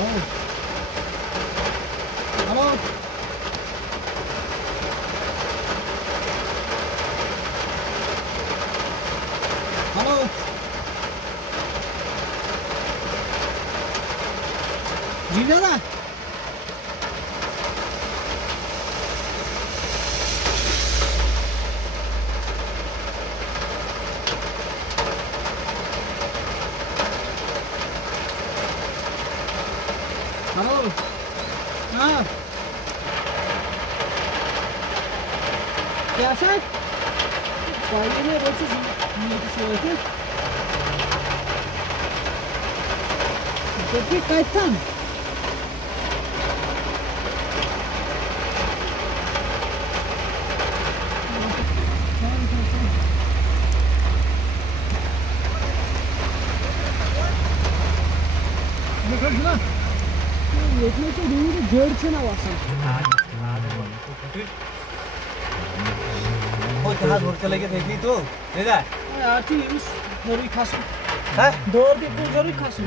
Halo. Halo. जी दादा हेलो हाँ क्या सर पहले में रोचे सोचे देखिए कैसा देखने तो दूर जोड़ से ना वासन हो कहाँ घोर चले गए देखनी तो ले जा यार तू इस जरूरी खासू हाँ दौड़ के जरूरी खासू